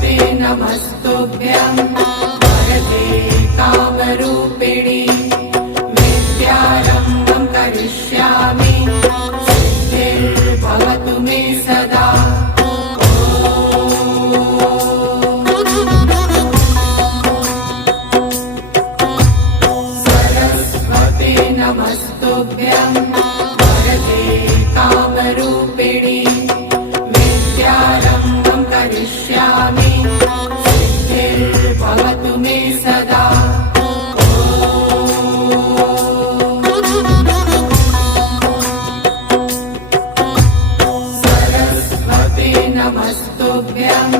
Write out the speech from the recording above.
नमस्तुभ्यं वरदे कामरूपिणि विद्यारम्भं करिष्यामि सिद्धिर्भवतु मे सदा। सरस्वते नमस्तुभ्यं वरदे कामरूपिणि विद्यारम्भं करिष्यामि सिद्धिर्भवतु मे सदा। सरस्वते नमस्तुभ्यं